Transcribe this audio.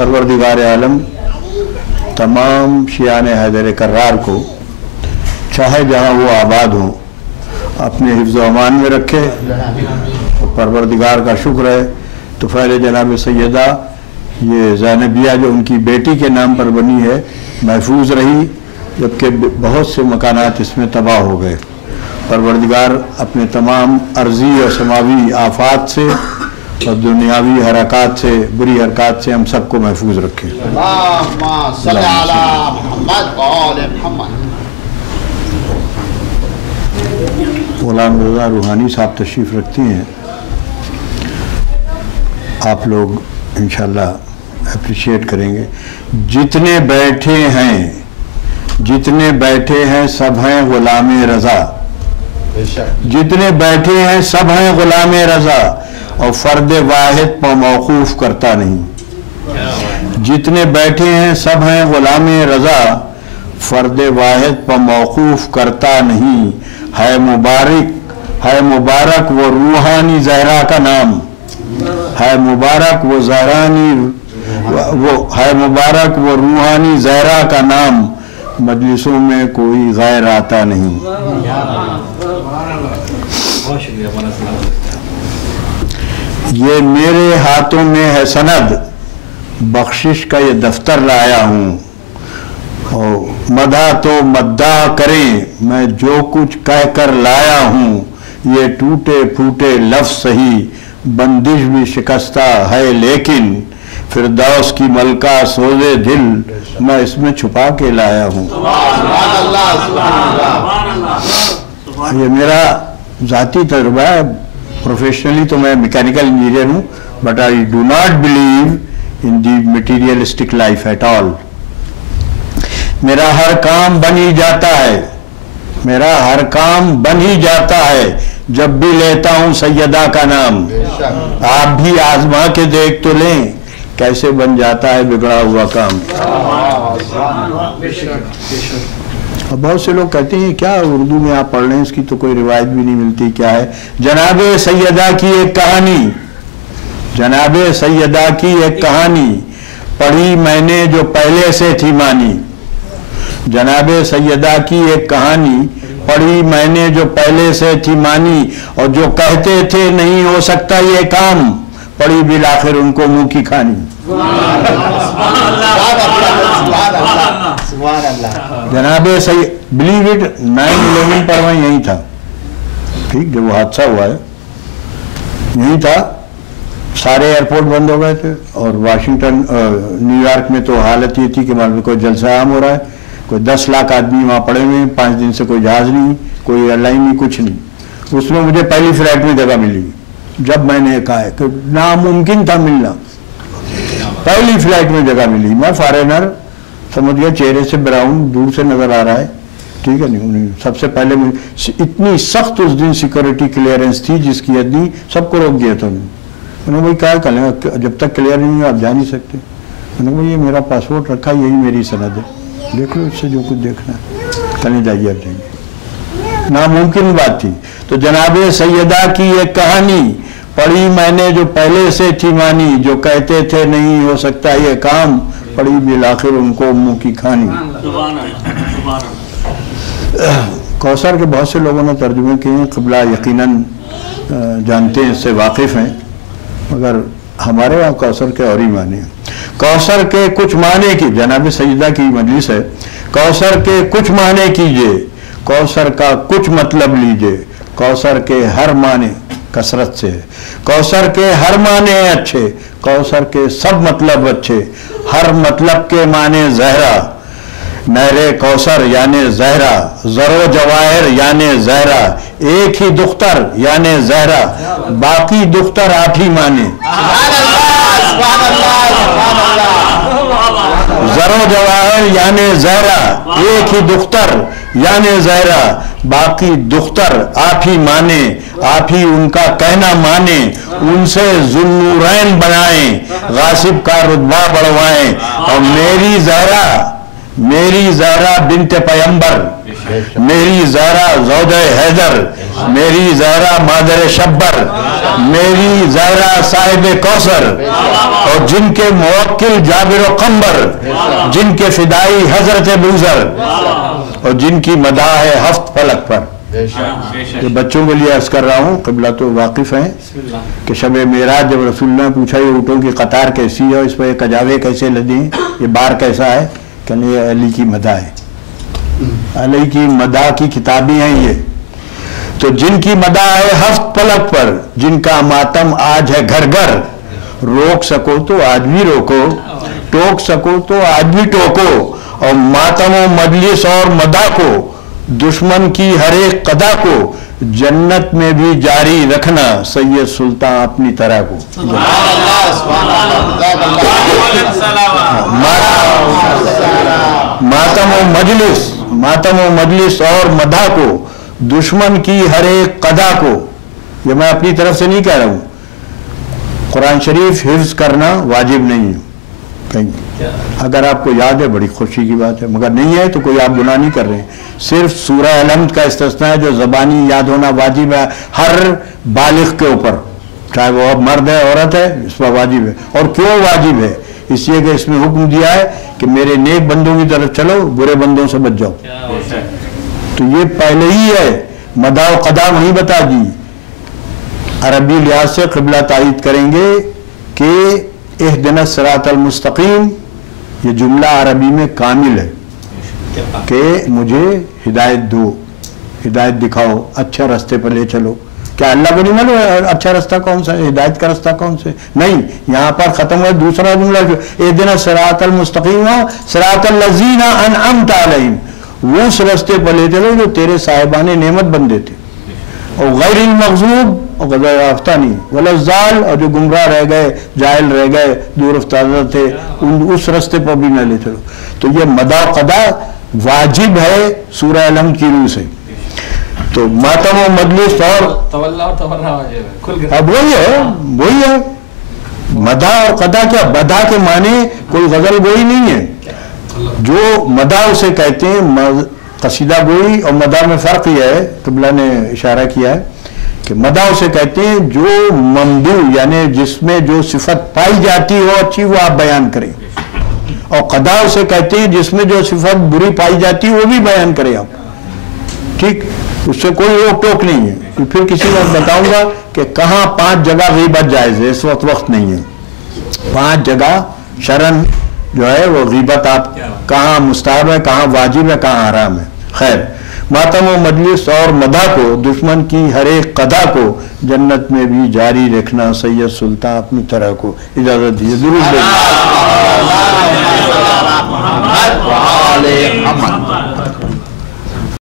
परवरदिगार आलम तमाम शियान हैदर कर्रार को चाहे जहाँ वो आबाद हों अपने हिफ्ज़ व अमान में रखे। परवरदिगार का शुक्र है तो फ़ैल जनाब सैयदा ये ज़ैनबिया जो उनकी बेटी के नाम पर बनी है महफूज रही, जबकि बहुत से मकानात इसमें तबाह हो गए। परवरदिगार अपने तमाम अर्ज़ी और समावी आफात से और दुनियावी हरकत से, बुरी हरकत से हम सबको महफूज रखे। गुलाम रज़ा रूहानी साहब तशरीफ़ रखती हैं, आप लोग इंशाअल्लाह अप्रिशिएट करेंगे। जितने बैठे हैं सब हैं गुलाम रज़ा, जितने बैठे हैं सब हैं गुलाम रज़ा और फ़र्द वाहिद पर मौकूफ़ करता नहीं। जितने बैठे हैं सब हैं गुलाम रज़ा, फ़र्द वाहिद पर मौकूफ़ करता नहीं। है मुबारक वो रूहानी ज़हरा का नाम, है मुबारक वो मुबारक वो रूहानी ज़हरा का नाम, मजलिसों में कोई गैर आता नहीं। ये मेरे हाथों में है सनद, बख्शिश का ये दफ्तर लाया हूँ। और मदा तो मद्दा करें, मैं जो कुछ कह कर लाया हूँ। ये टूटे फूटे लफ्ज़ सही, बंदिश भी शिकस्ता है लेकिन, फिरदौस की मलका सोज़े दिल, मैं इसमें छुपा के लाया हूँ। ये मेरा ज़ाती तजुर्बा है। प्रोफेशनली तो मैं मैकेनिकल इंजीनियर हूँ, but I do not believe in the materialistic life at all. मेरा हर काम बन ही जाता है, मेरा हर काम बन ही जाता है जब भी लेता हूँ सैयदा का नाम। आप भी आजमा के देख तो लें कैसे बन जाता है बिगड़ा हुआ काम। और बहुत से लोग कहते हैं क्या उर्दू में आप पढ़ रहे हैं, इसकी तो कोई रिवायत भी नहीं मिलती। क्या है? जनाबे सैयदा की एक कहानी, जनाबे सैयदा की एक कहानी पढ़ी मैंने जो पहले से थी मानी। जनाबे सैयदा की एक कहानी पढ़ी मैंने जो पहले से थी मानी, और जो कहते थे नहीं हो सकता ये काम, पड़ी बिल आखिर उनको मुंह की खानी। जनाबे सही बिलीव इट 9/11 पर मैं यही था, ठीक, जब वो हादसा हुआ है यही था। सारे एयरपोर्ट बंद हो गए थे और वाशिंगटन न्यूयॉर्क में तो हालत ये थी कि मान लो कोई जलसा आम हो रहा है, कोई 10 लाख आदमी वहाँ पड़े हुए हैं, 5 दिन से कोई जहाज नहीं, कोई एयरलाइन नहीं, कुछ नहीं। उसमें मुझे पहली फ्लाइट में जगह मिली जब मैंने कहा है कि नामुमकिन था मिलना, पहली फ्लाइट में जगह मिली। मैं फॉरेनर समझ गया, चेहरे से ब्राउन दूर से नजर आ रहा है, ठीक है नहीं। सबसे पहले इतनी सख्त उस दिन सिक्योरिटी क्लियरेंस थी जिसकी आदमी सबको रोक दिया था उन्होंने। भाई क्या करें, जब तक क्लियर नहीं आप जा नहीं सकते। मैंने कहा ये मेरा पासपोर्ट रखा, यही मेरी सनद है, देख लो इससे जो कुछ देखना है, कल जाइए आप जाइए। नामुमकिन बात थी। तो जनाबे सैयदा की एक कहानी पढ़ी मैंने जो पहले से थी मानी, जो कहते थे नहीं हो सकता ये काम, पढ़ी बिल आखिर उनको मुंह की खानी। कौसर के बहुत से लोगों ने तर्जुमे किए हैं, क़िबला यकीनन जानते हैं, इससे वाकिफ़ हैं, मगर हमारे यहाँ कौसर के और ही माने हैं। कौसर के कुछ माने की, जनाब सैयदा की मजलिस है, कौसर के कुछ माने कीजिए, कौसर का कुछ मतलब लीजिए। कौसर के हर माने कसरत से है, कौसर के हर माने अच्छे, कौसर के सब मतलब अच्छे, हर मतलब के माने जहरा। नहरे कौसर यानी जहरा, जरो जवाहिर यानी जहरा, एक ही दुख्तर यानी जहरा, बाकी दुख्तर आप ही माने। जरो जवाहिर यानी जहरा, एक ही दुख्तर यानी जहरा, बाकी दुख्तर आप ही माने, आप ही उनका कहना माने, उनसे जुन्नूरैन बनाएं, गासिब का रुतबा बढ़वाएं। और मेरी ज़हरा बिन्त पैगंबर, मेरी ज़हरा ज़ौजे हैदर, मेरी ज़हरा मादर शब्बर, मेरी ज़हरा साहिब कौसर, اور جن کے موکل جابر و قمبر، جن کے فدائی حضرت بوذر، اور جن کی مداح ہے ہفت فلک پر. یہ بچوں کے لیے عرض کر رہا ہوں، قبلہ تو واقف ہیں کہ شب معراج جب رسول اللہ نے پوچھا یہ اونٹوں کی قطار کیسی ہے، اس پر یہ کجاوے کیسے لدے ہیں، یہ بار کیسا ہے، کہنے یہ علی کی مداح ہے، علی کی مداح کی کتابیں ہیں یہ. تو جن کی مداح ہے ہفت فلک پر، جن کا ماتم آج ہے گھر گھر، روک سکو تو آج بھی روکو، ٹوک سکو تو آج بھی ٹوکو، اور ماتم و مجلس اور مداح کو، دشمن کی ہر ایک قدا کو، جنت میں بھی جاری رکھنا سید سلطان اپنی طرح کو. ماتم و مجلس اور مداح کو، دشمن کی ہر ایک قدا کو. یہ میں اپنی طرف سے نہیں کہہ رہا ہوں. قرآن شریف حفظ کرنا واجب نہیں ہے کہیں، اگر آپ کو یاد ہے بڑی خوشی کی بات ہے، مگر نہیں ہے تو کوئی آپ گناہ نہیں کر رہے ہیں. صرف سورہ الحمد کا استثناء ہے جو زبانی یاد ہونا واجب ہے ہر بالغ کے اوپر، چاہے وہ اب مرد ہے عورت ہے، اس پر واجب ہے. اور کیوں واجب ہے؟ اس لیے کہ اس میں حکم دیا ہے کہ میرے نیک بندوں کی طرف چلو، برے بندوں سے بچ جاؤ. تو یہ پہلے ہی ہے، مداح و قدا وہیں بتا دی. عربی لحاظ سے قبلہ تائید کریں گے کہ اہدنا الصراط المستقیم، یہ جملہ عربی میں کامل ہے کہ مجھے ہدایت دو، ہدایت دکھاؤ، اچھا راستے پر لے چلو. کیا اللہ کو نہیں معلوم اچھا راستہ کون سا ہے، ہدایت کا راستہ کون سا ہے؟ نہیں، یہاں پر ختم ہوا دوسرا جملہ، اہدنا الصراط المستقیم صراط الذین انعمت علیہم، وہ اس راستے پر لے چلو جو تیرے صاحبان نعمت بندے تھے، اور غیر المغضوب اور غضب یافتہ نہیں، ولا الضال اور جو گمراہ رہ گئے، جاہل رہ گئے، دور افتادہ تھے، اس راستے پر بھی نہ لے چلو. تو یہ مداح قدا واجب ہے سورہ الحمد کی روح سے. تو ماتم و مجلس اور اب وہی ہے مداح اور قدا. کیا مداح کے معنی کوئی غزل گوئی نہیں ہے، جو مداح اسے کہتے ہیں. قصیدہ گوئی اور مداح میں فرق یہ ہے، قبلہ نے اشارہ کیا ہے کہ مداح اسے کہتے ہیں جو ممدوح یعنی جس میں جو صفت پائی جاتی ہو اچھی وہ آپ بیان کریں، اور قدا اسے کہتے ہیں جس میں جو صفت بری پائی جاتی ہے وہ بھی بیان کریں آپ. ٹھیک، اس سے کوئی روک ٹوک نہیں ہے. پھر کسی وقت بتاؤں گا کہ کہاں 5 جگہ غیبت جائز ہے، اس وقت نہیں ہے. 5 جگہ شرن جو ہے وہ غیبت آپ کہاں مستحب ہے، کہاں واجب ہے، کہاں حرام ہے. خیر، ماتم و مجلس اور مداح کو، دشمن کی ہر ایک قدا کو جنت میں بھی جاری رکھنا سید سلطان اپنی طرح کو. اجازت دیجیے درود محمد